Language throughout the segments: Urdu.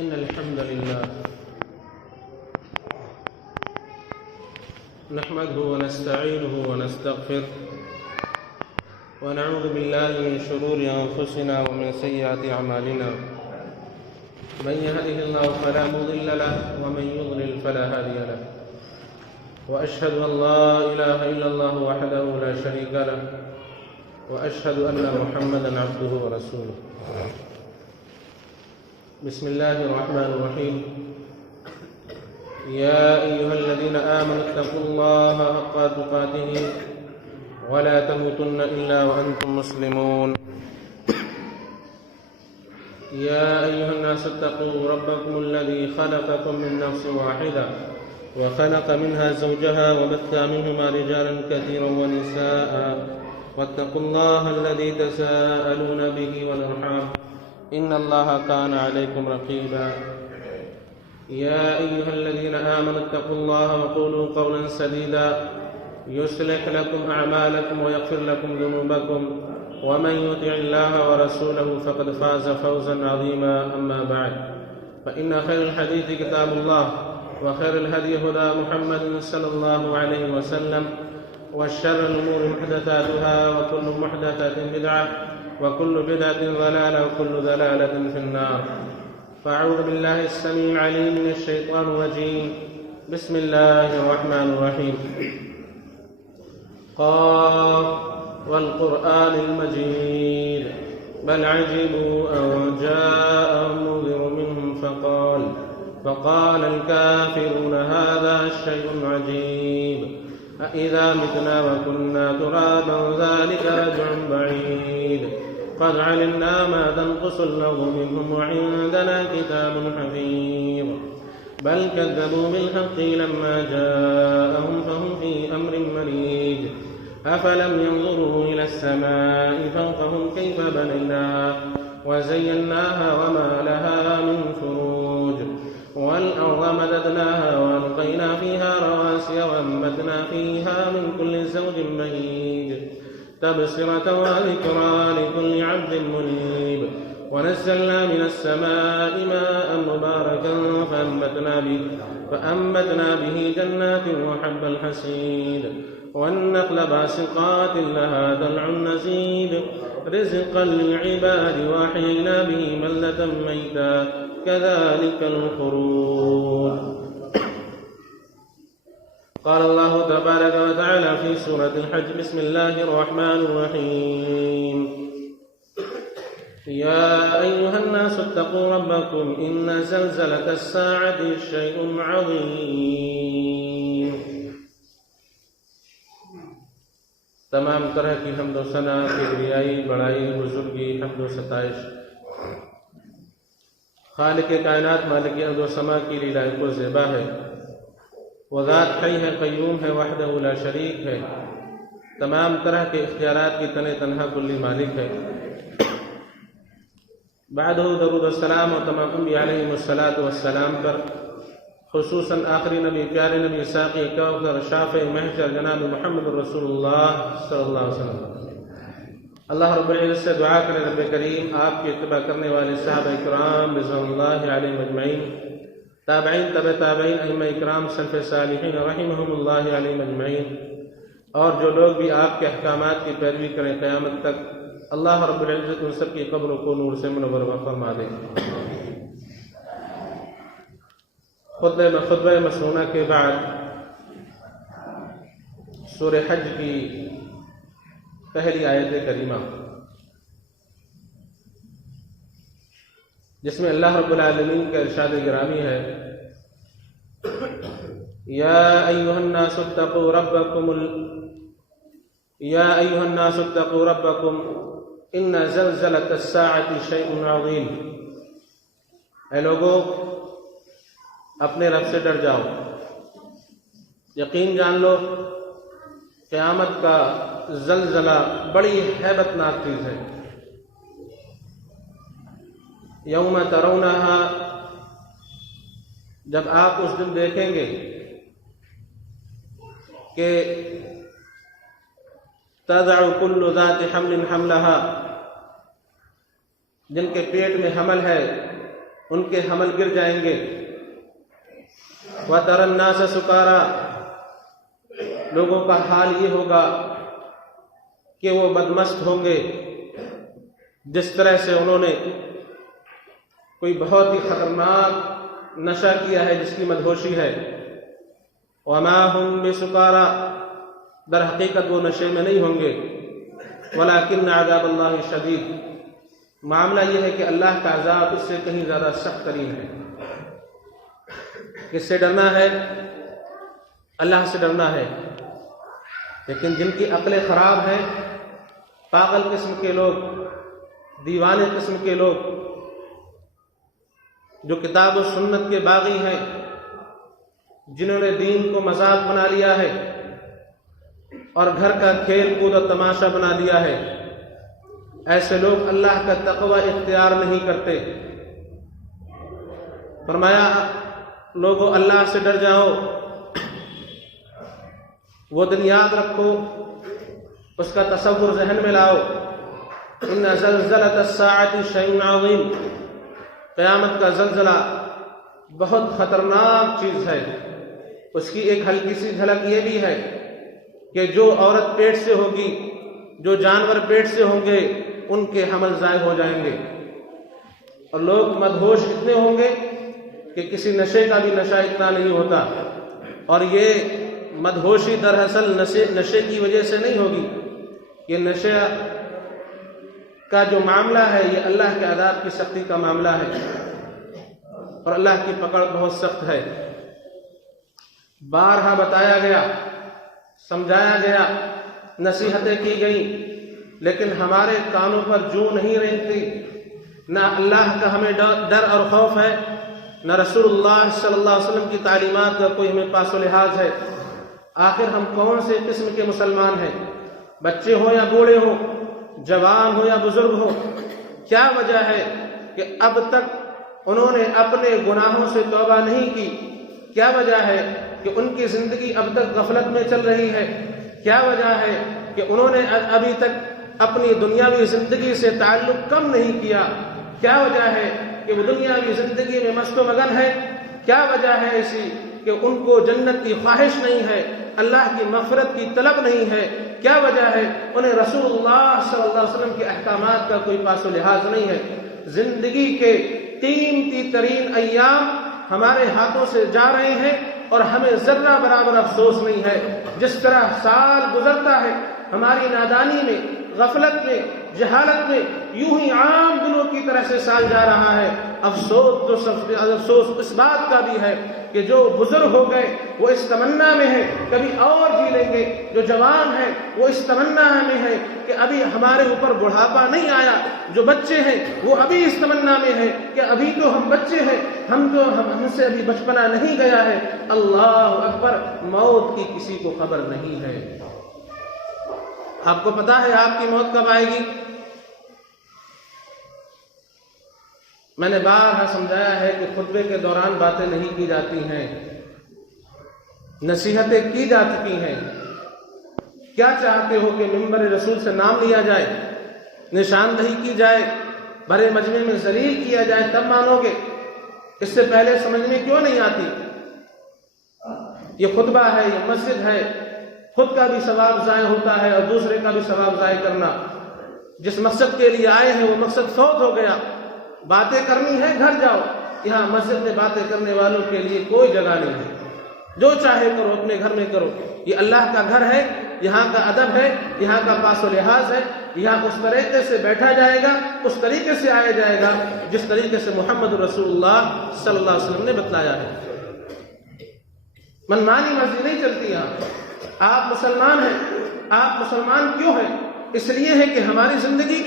إن الحمد لله نحمده ونستعينه ونستغفره ونعوذ بالله من شرور أنفسنا ومن سيئات أعمالنا من يهده الله فلا مضل له ومن يضلل فلا هادي له وأشهد أن لا إله إلا الله وحده لا شريك له وأشهد أن محمدا عبده ورسوله بسم الله الرحمن الرحيم يا أيها الذين آمنوا اتقوا الله حق تقاته ولا تموتن إلا وأنتم مسلمون يا أيها الناس اتقوا ربكم الذي خلقكم من نفس واحدة وخلق منها زوجها وبث منهما رجالا كثيرا ونساء واتقوا الله الذي تساءلون به والأرحام إن الله كان عليكم رقيبا يا أيها الذين آمنوا اتقوا الله وقولوا قولا سديدا يصلح لكم أعمالكم ويغفر لكم ذنوبكم ومن يطع الله ورسوله فقد فاز فوزا عظيما أما بعد فإن خير الحديث كتاب الله وخير الهدي هدى محمد صلى الله عليه وسلم وشر الأمور محدثاتها وكل محدثة بدعة وكل بدعة ضلالة وكل ضلالة في النار فأعوذ بالله السميع العليم من الشيطان الرجيم بسم الله الرحمن الرحيم قاف والقرآن المجيد بل عجبوا أن جاءهم منذر منهم فقال الكافرون هذا شيء عجيب أإذا متنا وكنا ترابا ذلك رجع بعيد قد علمنا ما تنقص الأرض منهم وعندنا كتاب حفيظ بل كذبوا بالحق لما جاءهم فهم في أمر مريج أفلم ينظروا إلى السماء فوقهم كيف بنيناها وزيناها وما لها من فروج والأرض مددناها وألقينا فيها رواسي وأنبتنا فيها من كل زوج بهيج تبصرة وذكرى لكل عبد منيب ونزلنا من السماء ماء مباركا فأنبتنا به جنات وحب الحصيد والنخل باسقات لها طلع نضيد رزقا للعباد وأحيينا به بلدة ميتا كذلك الخروج. قال الله تبارك وتعالى في سورة الحج بسم الله الرحمن الرحيم يا أيها الناس اتقوا ربكم إن زلزلة الساعة شيء عظيم. تمام طرح کی حمد و ثنا، کبریائی، بڑائی، بزرگی، حمد و ستائش خالق کائنات مالک ارض و سما کی لیلا کو زیبا ہے. وہ ذات حی ہے، قیوم ہے، وحدہ لا شریک ہے، تمام طرح کے اختیارات کی تنہا کلی مالک ہے. بعدہ درود السلام و تمام انبیاء علیہم السلام پر، خصوصاً آخری نبی، پیارے نبی، ساقی کوثر، شافع محشر جناب محمد رسول اللہ صلی اللہ علیہ وسلم. اللہ رب العزت سے دعا کرے رب کریم آپ کی اتباع کرنے والے صحابہ کرام رضوان اللہ علیہم اجمعین، تابعین، تبع تابعین، ائمہ اکرام، سلف صالحین رحمہم اللہ علیہم اجمعین، اور جو لوگ بھی آپ کے احکامات کی پیروی کریں قیامت تک، اللہ رب العزت ان سب کی قبروں کو نور سے منور فرما دے. خطبہ مسنونہ کے بعد سورہ حج کی پہلی آیت کریمہ، جس میں اللہ رب العالمین کا ارشاد گرامی ہے یا ایھا الناس اتقوا ربکم ان زلزلۃ الساعۃ شیء عظیم. اے لوگو، اپنے رب سے ڈر جاؤ، یقین جان لو قیامت کا زلزلہ بڑی ہیبت ناک چیز ہے. یوم ترونہا، جب آپ اس دن دیکھیں گے کہ تضع کل ذات حمل حملہا، جن کے پیٹ میں حمل ہے ان کے حمل گر جائیں گے۔ وَتَرَى النَّاسَ سُكَارَىٰ، لوگوں کا حال یہ ہوگا کہ وہ بدمست ہوں گے، جس طرح سے انہوں نے کوئی بہت ہی خطرناک نشہ کیا ہے جس کی مدہوشی ہے۔ وَمَا هُمْ بِسُكَارَىٰ، در حقیقت وہ نشے میں نہیں ہوں گے۔ وَلَٰكِنَّ عَذَابَ اللَّهِ شَدِيدٌ، معاملہ یہ ہے کہ اللہ کا عذاب اس سے کہیں زیادہ سخت ترین ہے۔ کس سے ڈرنا ہے؟ اللہ سے ڈرنا ہے۔ لیکن جن کی عقلیں خراب ہیں، پاگل قسم کے لوگ، دیوانے قسم کے لوگ، جو کتاب و سنت کے باغی ہیں، جنہوں نے دین کو مذاق بنا لیا ہے اور گھر کا کھیل کود و تماشا بنا دیا ہے، ایسے لوگ اللہ کا تقوی اختیار نہیں کرتے۔ فرمایا لوگوں اللہ سے ڈر جاؤ، وہ دن یاد رکھو، اس کا تصور ذہن میں لاؤ۔ ان زلزلۃ الساعۃ شیء عظیم، قیامت کا زلزلہ بہت خطرناک چیز ہے۔ اس کی ایک ہلکی سی جھلک یہ بھی ہے کہ جو عورت پیٹ سے ہوگی، جو جانور پیٹ سے ہوں گے، ان کے حمل ضائع ہو جائیں گے، اور لوگ مدہوش اتنے ہوں گے کہ کسی نشے کا بھی نشہ اتنا نہیں ہوتا۔ اور یہ مدہوشی دراصل نشے کی وجہ سے نہیں ہوگی، یہ نشے کا جو معاملہ ہے یہ اللہ کے عذاب کی سختی کا معاملہ ہے، اور اللہ کی پکڑ بہت سخت ہے۔ بارہا بتایا گیا، سمجھایا گیا، نصیحتیں کی گئیں، لیکن ہمارے کانوں پر جو نہیں رینگتی۔ نہ اللہ کا ہمیں ڈر اور خوف ہے، نہ رسول اللہ صلی اللہ علیہ وسلم کی تعلیمات کا کوئی ہمیں پاس و لحاظ ہے۔ آخر ہم کون سے قسم کے مسلمان ہیں؟ بچے ہوں یا بوڑھے ہوں، جوان ہو یا بزرگ ہو، کیا وجہ ہے کہ اب تک انہوں نے اپنے گناہوں سے توبہ نہیں کی؟ کیا وجہ ہے کہ ان کی زندگی اب تک غفلت میں چل رہی ہے؟ کیا وجہ ہے کہ انہوں نے ابھی تک اپنی دنیاوی زندگی سے تعلق کم نہیں کیا؟ کیا وجہ ہے کہ وہ دنیاوی زندگی میں مست و مگن ہے؟ کیا وجہ ہے ایسی کہ ان کو جنت کی خواہش نہیں ہے، اللہ کی مغفرت کی طلب نہیں ہے؟ کیا وجہ ہے انہیں رسول اللہ صلی اللہ علیہ وسلم کے احکامات کا کوئی پاس و لحاظ نہیں ہے؟ زندگی کے قیمتی ترین ایام ہمارے ہاتھوں سے جا رہے ہیں اور ہمیں ذرہ برابر افسوس نہیں ہے۔ جس طرح سال گزرتا ہے ہماری نادانی میں، غفلت میں، جہالت میں، یوں ہی عام دنوں کی طرح سے سال جا رہا ہے۔ افسوس اس بات کا بھی ہے کہ جو بزرگ ہو گئے وہ اس تمنا میں ہے کبھی اور جی لیں گے، جو جوان ہیں وہ اس تمنا میں ہے کہ ابھی ہمارے اوپر بڑھاپا نہیں آیا، جو بچے ہیں وہ ابھی اس تمنا میں ہے کہ ابھی تو ہم بچے ہیں، ہم سے ابھی بچپنا نہیں گیا ہے۔ اللہ اکبر، موت کی کسی کو خبر نہیں ہے۔ آپ کو پتا ہے آپ کی موت کب آئے گی؟ میں نے بارہا سمجھایا ہے کہ خطبے کے دوران باتیں نہیں کی جاتی ہیں، نصیحتیں کی جا چکی ہیں۔ کیا چاہتے ہو کہ ممبر رسول سے نام لیا جائے، نشاندہی کی جائے، بڑے مجمع میں ذلیل کیا جائے تب مانو گے؟ اس سے پہلے سمجھ میں کیوں نہیں آتی؟ یہ خطبہ ہے، یہ مسجد ہے، خود کا بھی ثواب ضائع ہوتا ہے اور دوسرے کا بھی ثواب ضائع کرنا۔ جس مقصد کے لیے آئے ہیں وہ مقصد فوت ہو گیا۔ باتیں کرنی ہے گھر جاؤ، یہاں مسجد میں باتیں کرنے والوں کے لیے کوئی جگہ نہیں ہے۔ جو چاہے کرو اپنے گھر میں کرو، یہ اللہ کا گھر ہے، یہاں کا ادب ہے، یہاں کا پاس و لحاظ ہے، یہاں اس طریقے سے بیٹھا جائے گا، اس طریقے سے آیا جائے گا جس طریقے سے محمد رسول اللہ صلی اللہ علیہ وسلم نے بتلایا ہے۔ منمانی مرضی نہیں چلتی یہاں۔ آپ مسلمان ہیں، آپ مسلمان کیوں ہیں؟ اس لیے ہے کہ ہماری زندگی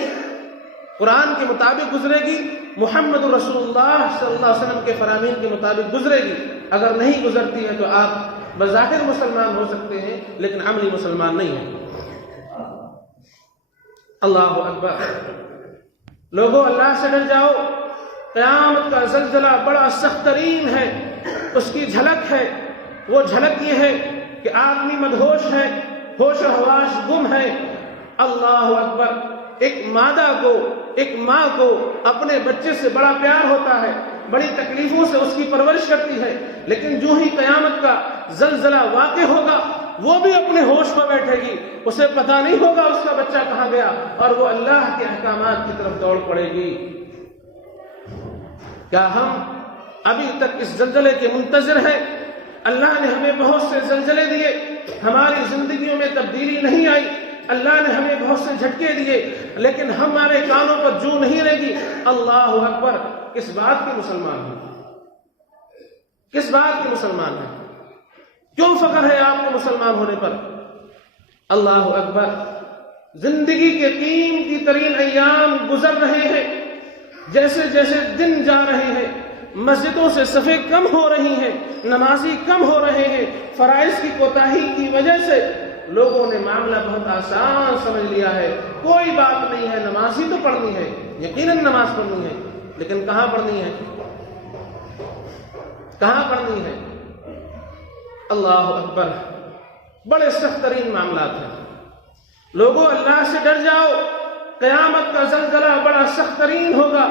قرآن کے مطابق گزرے گی، محمد رسول اللہ صلی اللہ علیہ وسلم کے فرامین کے مطابق گزرے گی۔ اگر نہیں گزرتی ہے تو آپ بظاہر مسلمان ہو سکتے ہیں لیکن عملی مسلمان نہیں ہیں۔ اللہ اکبر، لوگوں اللہ سے ڈر جاؤ، قیامت کا زلزلہ بڑا سخت ترین ہے۔ اس کی جھلک ہے، وہ جھلک یہ ہے کہ آدمی مدہوش ہے، ہوش و حواس گم ہے۔ اللہ اکبر، ایک مادہ کو ایک ماں کو اپنے بچے سے بڑا پیار ہوتا ہے، بڑی تکلیفوں سے اس کی پرورش کرتی ہے، لیکن جو ہی قیامت کا زلزلہ واقع ہوگا وہ بھی اپنے ہوش پر بیٹھے گی، اسے پتہ نہیں ہوگا اس کا بچہ کہاں گیا، اور وہ اللہ کے احکامات کی طرف دوڑ پڑے گی۔ کیا ہم ابھی تک اس زلزلے کے منتظر ہیں؟ اللہ نے ہمیں بہت سے زلزلے دیے، ہماری زندگیوں میں تبدیلی نہیں آئی، اللہ نے ہمیں بہت سے جھٹکے دیے، لیکن ہمارے کانوں پر جو نہیں رہے گی۔ اللہ اکبر! کس بات کے مسلمان ہیں؟ کس بات کے مسلمان ہیں؟ کیوں فخر ہے آپ کو مسلمان ہونے پر؟ اللہ اکبر! زندگی کے قیمتی ترین ایام گزر رہے ہیں، جیسے جیسے دن جا رہے ہیں مسجدوں سے صفیں کم ہو رہی ہیں، نمازی کم ہو رہے ہیں، فرائض کی کوتاہی کی وجہ سے لوگوں نے معاملہ بہت آسان سمجھ لیا ہے، کوئی بات نہیں ہے، نماز ہی تو پڑھنی ہے، یقیناً نماز پڑھنی ہے، لیکن کہاں پڑھنی ہے؟ کہاں پڑھنی ہے؟ اللہ اکبر! بڑے سخت ترین معاملات ہیں۔ لوگوں اللہ سے ڈر جاؤ، قیامت کا زلزلہ بڑا سخت ترین ہوگا۔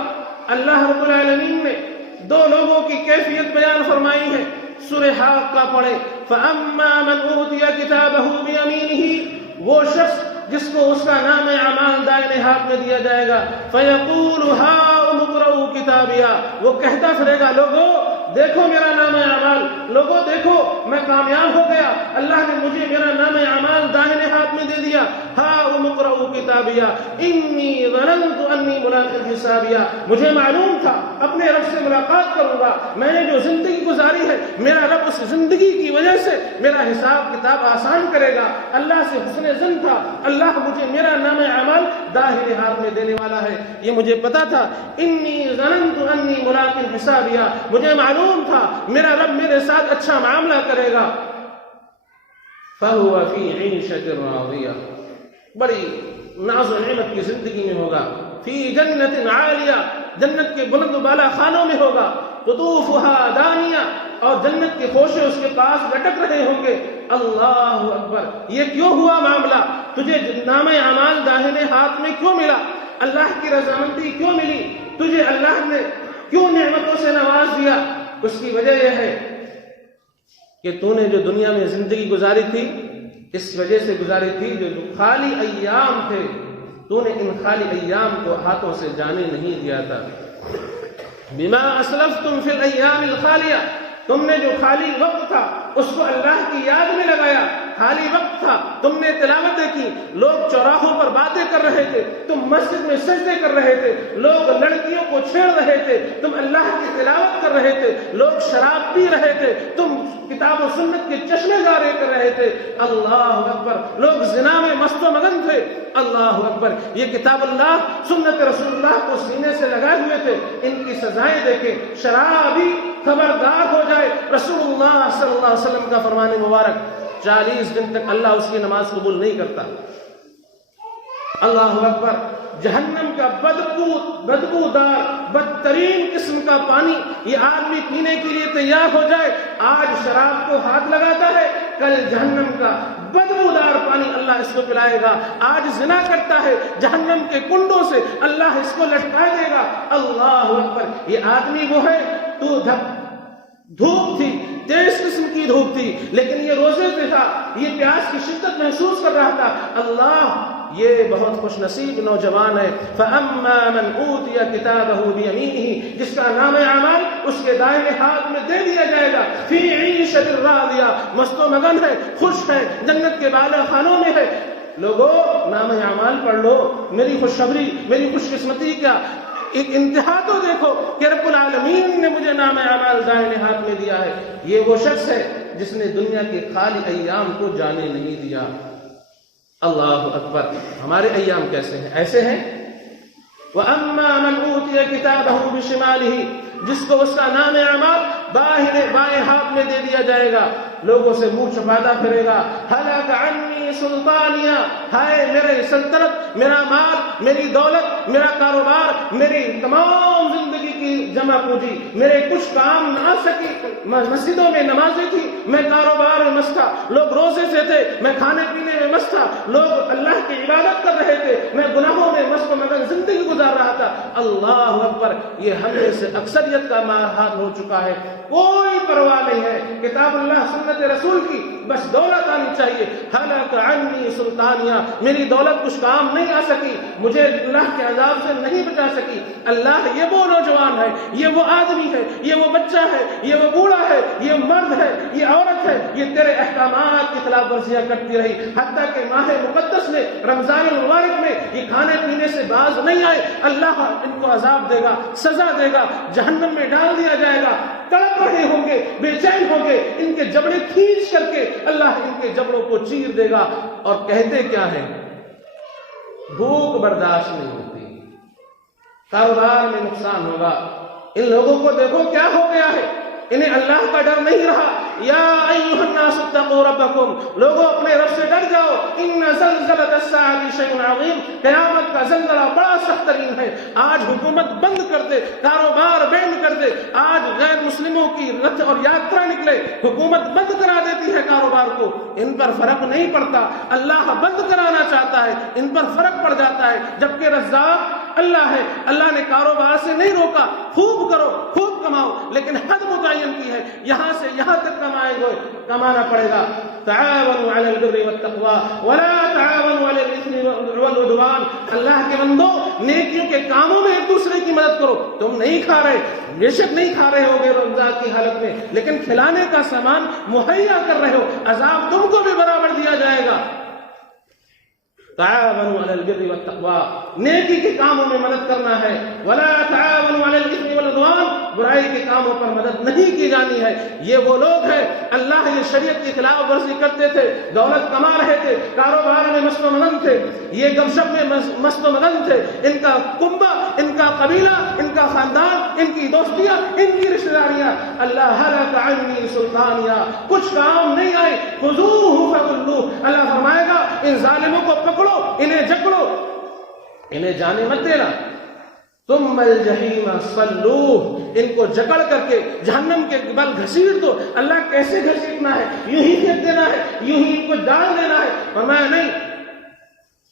اللہ رب العالمین نے دو لوگوں کی کیفیت بیان فرمائی ہے، سورہ حاقہ پڑھیں۔ فَأَمَّا مَنْ أُوتِيَ كِتَابَهُ بِيَمِينِهِ، وہ شخص جس کو اس کا نام اعمال دائیں ہاتھ میں دیا جائے گا، فَيَقُولُ هَاؤُمُ اقْرَءُوا كِتَابِيَهْ، وہ کہتا پھرے گا لوگوں دیکھو میرا نام اعمال، لوگوں دیکھو میں کامیاب ہو گیا، اللہ نے مجھے میرا نام اعمال دائیں ہاتھ میں دے دیا۔ هَاؤُمُ اقْرَءُوا كِتَابِيَهْ إِنِّي ظَنَنْتُ أَنِّي مُلَاقٍ حِسَابِيَهْ، مجھے معلوم تھا اپنے رب سے ملاقات کروں گا، میں نے جو زندگی گزاری ہے میرا رب اس زندگی کی وجہ سے میرا حساب کتاب آسان کرے گا، اللہ سے حسن ظن تھا، اللہ مجھے میرا نام اعمال داہنے ہاتھ میں دینے والا ہے، یہ مجھے پتا تھا۔ انی ظننت انی ملاق حسابیہ، مجھے معلوم تھا میرا رب میرے ساتھ اچھا معاملہ کرے گا۔ فہو فی عیشۃ راضیہ، بڑی ناز و نعمت کی زندگی میں ہوگا۔ فی جنت عالیہ، جنت کے بلند و بالا خانوں میں ہوگا۔ قطوفها دانیہ، اور جنت کے خوشے اس کے پاس لٹک رہے ہوں گے۔ اللہ اکبر! یہ کیوں ہوا معاملہ؟ تجھے نام اعمال داہنے ہاتھ میں کیوں ملا؟ اللہ کی رضامندی کیوں ملی؟ تجھے اللہ نے کیوں نعمتوں سے نواز دیا؟ اس کی وجہ یہ ہے کہ تو نے جو دنیا میں زندگی گزاری تھی اس وجہ سے گزاری تھی جو خالی ایام تھے، تو نے ان خالی ایام کو ہاتھوں سے جانے نہیں دیا تھا۔ بما اسلفتم فی الایام الخالیہ، تم نے جو خالی وقت تھا اس کو اللہ کی یاد میں لگایا۔ خالی وقت تھا، تم نے تلاوتیں کی، لوگ چوراہوں پر باتیں کر رہے تھے، تم مسجد میں سجدے کر رہے تھے، لوگ لڑکیوں کو چھیڑ رہے تھے، تم اللہ کی تلاوت کر رہے تھے، لوگ شراب پی رہے تھے، تم کتاب و سنت کے چشمے گارے کر رہے تھے۔ اللہ اکبر! لوگ زنا میں مست و مگن تھے۔ اللہ اکبر! یہ کتاب اللہ سنت رسول اللہ کو سینے سے لگائے ہوئے تھے۔ ان کی سزائیں دیکھیں، شرابی خبردار ہو جائے۔ رسول اللہ صلی اللہ علیہ وسلم کا فرمان مبارک، 40 دن تک اللہ اس کی نماز قبول نہیں کرتا۔ اللہ اکبر! جہنم کا بدبودار بدترین قسم کا پانی یہ آدمی پینے کے لیے تیار ہو جائے، آج شراب کو ہاتھ لگاتا ہے، کل جہنم کا بدبودار پانی اللہ اس کو پلائے گا۔ آج زنا کرتا ہے، جہنم کے کنڈوں سے اللہ اس کو لٹکا دے گا۔ اللہ اکبر! یہ آدمی وہ ہے، تو دھوپ تھی، تیز قسم کی دھوپ تھی، لیکن یہ روزے سے تھا، یہ پیاس کی شدت محسوس کر رہا تھا۔ اللہ، یہ بہت خوش نصیب نوجوان ہے۔ فَأَمَّا مَنْ أُوتِيَ كِتَابَهُ بِيَمِينِهِ، جس کا نام اعمال اس کے دائیں ہاتھ میں دے دیا جائے گا۔ فِي عِيشَةٍ رَاضِيَةٍ، مست و مگن ہے، خوش ہے، جنت کے بالا خانوں میں ہے۔ لوگوں نام اعمال پڑھ لو، میری خوشخبری، میری خوش قسمتی کیا ایک انتہا تو دیکھو کہ رب العالمین نے مجھے نام اعمال دائیں ہاتھ میں دیا ہے۔ یہ وہ شخص ہے جس نے دنیا کے خالی ایام کو جانے نہیں دیا۔ اللہ اکبر! ہمارے ایام کیسے ہیں؟ ایسے ہیں۔ وَأَمَّا مَنْ أُوتِيَ كِتَابَهُ بِشِمَالِهِ، جس کو اس کا نام اعمال بائیں ہاتھ میں دے دیا جائے گا، لوگوں سے منہ چھپاتا پھرے گا۔ هَلَكَ عَنِّي سُلْطَانِيَهْ، ہائے میرے سلطنت، میرا مال، میری دولت، میرا کاروبار، میری تمام زندگی کی کی جمع پوجی، میرے کچھ کام نہ آ سکی، مسجدوں میں نمازیں تھی، میں کاروبار میں مست تھا، لوگ روزے سے تھے، میں کھانے پینے میں مست تھا، لوگ اللہ کی عبادت کر رہے تھے، میں گناہوں میں مست و مگن زندگی گزار رہا تھا۔ اللہ اکبر، یہ ہم میں سے اکثریت کا حال ہو چکا ہے۔ کوئی پرواہ نہیں ہے کتاب اللہ سنت رسول کی، بس دولت آنی چاہیے۔ ہلک عنی سلطانیہ، میری دولت کچھ کام نہیں آ سکی، مجھے اللہ کے عذاب سے نہیں بچا سکی۔ اللہ، یہ وہ نوجوان ہے، یہ وہ آدمی ہے، یہ وہ بچہ ہے، یہ وہ بوڑھا ہے، یہ مرد ہے، یہ عورت ہے، یہ تیرے احکامات کی خلاف ورزیاں کرتی رہی، حتیٰ کہ ماہ مقدس میں، رمضان المبارک میں یہ کھانے پینے سے باز نہیں آئے۔ اللہ ان کو عذاب دے گا، سزا دے گا، جہنم میں ڈال دیا جائے گا، تڑپ رہے ہوں گے، بے چین ہوں گے، ان کے جبڑے کھینچ کر کے اللہ ان کے جبڑوں کو چیر دے گا۔ اور کہتے کیا ہے؟ بھوک برداشت نہیں ہوتی، کاروبار میں نقصان ہوگا۔ ان لوگوں کو دیکھو کیا ہو گیا ہے، انہیں اللہ کا ڈر نہیں رہا۔ یا ایھا الناس اتقوا ربکم، لوگوں اپنے رب سے ڈر جاؤ۔ ان زلزلۃ الساعۃ شیء عظیم، قیامت کا زلزلہ بڑا سخت ترین ہے۔ آج حکومت بند کر دے، کاروبار بین کر دے، آج غیر مسلموں کی رتھ اور یاترا نکلے، حکومت بند کرا دیتی ہے کاروبار کو، ان پر فرق نہیں پڑتا۔ اللہ بند کرانا چاہتا ہے، ان پر فرق پڑ جاتا ہے، جبکہ رزاق اللہ ہے۔ اللہ نے کاروبار سے نہیں روکا، خوب کرو، خوب کماؤ، لیکن حد متعین کی ہے، یہاں سے یہاں تک کمانا پڑے گا۔ تعاونوا علی البر والتقوی ولا تعاونوا علی الاثم والعدوان، اللہ کے بندو نیکیوں کے کاموں میں ایک دوسرے کی مدد کرو۔ تم نہیں کھا رہے، بے شک نہیں کھا رہے ہوگے رمضان کی حالت میں، لیکن کھلانے کا سامان مہیا کر رہے ہو، عذاب تم کو بھی برابر دیا جائے گا۔ تعاونوا علی البر والتقوی، نیکی کے کاموں میں مدد کرنا ہے۔ ولا تعاونوا علی الاثم والعدوان، برائی کے کاموں پر مدد نہیں کی جانی ہے۔ یہ وہ لوگ ہیں، اللہ یہ شریعت کی خلاف ورزی کرتے تھے، دولت کما رہے تھے، کاروبار میں مست و مگن تھے، یہ گپ شپ میں مست و مگن تھے، ان کا کنبہ، ان کا قبیلہ، ان کا خاندان، ان کی دوستیاں، ان کی رشتہ داریاں، اللہ ہلک عنی سلطانیہ، کچھ کام نہیں آئے۔ خذوہ فغلوہ، اللہ فرمائے گا ان ظالموں کو پکڑو، انہیں جکڑو، انہیں جانے مت دینا۔ ثم الجحیم صلوہ، ان کو جکڑ کر کے جہنم کے بل گھسیٹ دو۔ اللہ کیسے گھسیٹنا ہے؟ یوں ہی پھینک دینا ہے، یوں ہی ان کو ڈال دینا ہے؟ فرمایا نہیں،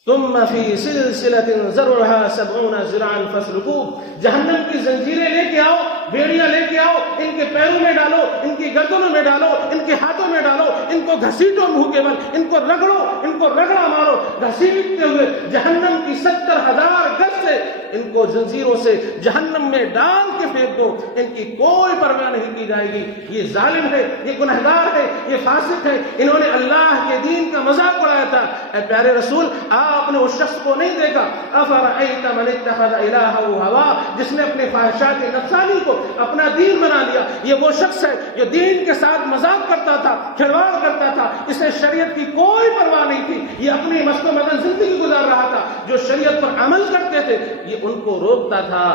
ثم فی سلسلۃ ذرعها 70 ذراعا فاسلکوہ، جہنم کی زنجیریں لے کے آؤ، بیڑیاں لے کے آؤ، ان کے پیروں میں ڈالو، ان کی گردنوں میں ڈالو، ان کے ہاتھوں میں ڈالو، ان کو گھسیٹو منہ کے بل، ان کو رگڑو، ان کو رگڑا مارو، گھسیٹتے ہوئے جہنم کی 70,000 گز سے ان کو زنجیروں سے جہنم میں ڈال کے پھینک دو، ان کی کوئی پرواہ نہیں کی جائے گی۔ یہ ظالم ہے، یہ گنہگار ہے، یہ فاسق ہے، انہوں نے اللہ کے دین کا مذاق اڑایا تھا۔ اے پیارے رسول، آپ نے اس شخص کو نہیں دیکھا؟ افرأیت من اتخذ الہہ ہوا، جس نے اپنے خواہشات نفسانی کو اپنا دین بنا لیا۔ یہ وہ شخص ہے جو دین کے ساتھ مذاق کرتا تھا، کھلواڑ کرتا تھا، اسے شریعت کی کوئی پرواہ نہیں تھی، یہ اپنی مست و مگن زندگی گزار رہا تھا۔ جو شریعت پر عمل کرتے تھے یہ ان کو روکتا تھا۔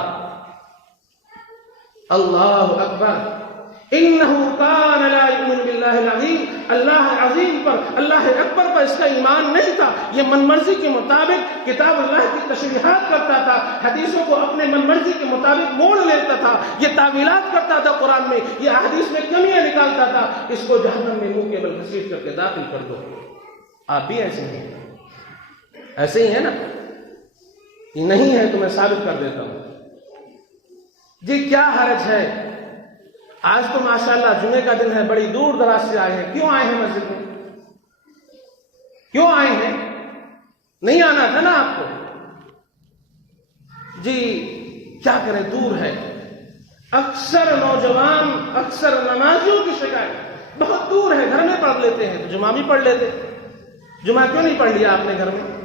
اللہ اکبر، انہ کان لا یؤمن باللہ العظیم، اللہ عظیم پر، اللہ اکبر پر اس کا ایمان نہیں تھا۔ یہ من مرضی کے مطابق کتاب اللہ کی تشریحات کرتا تھا، حدیثوں کو اپنے من مرضی کے مطابق موڑ لیتا تھا، یہ تعویلات کرتا تھا قرآن میں، یہ احادیث میں کمیاں نکالتا تھا۔ اس کو جہنم میں منہ کے بل گھسیٹ کر کے داخل کر دو۔ آپ بھی ایسے ہیں، ایسے ہی ہے نا؟ یہ نہیں ہے تو میں ثابت کر دیتا ہوں۔ جی کیا حرج ہے؟ آج تو ماشاءاللہ جمعے کا دن ہے، بڑی دور دراز سے آئے ہیں، کیوں آئے ہیں مسجد میں؟ کیوں آئے ہیں؟ نہیں آنا تھا نا آپ کو؟ جی کیا کریں، دور ہے۔ اکثر نوجوان، اکثر نمازیوں کی شکایت بہت دور ہے، گھر میں پڑھ لیتے ہیں تو جمعہ بھی پڑھ لیتے۔ جمعہ کیوں نہیں پڑھ لیا آپ نے گھر میں؟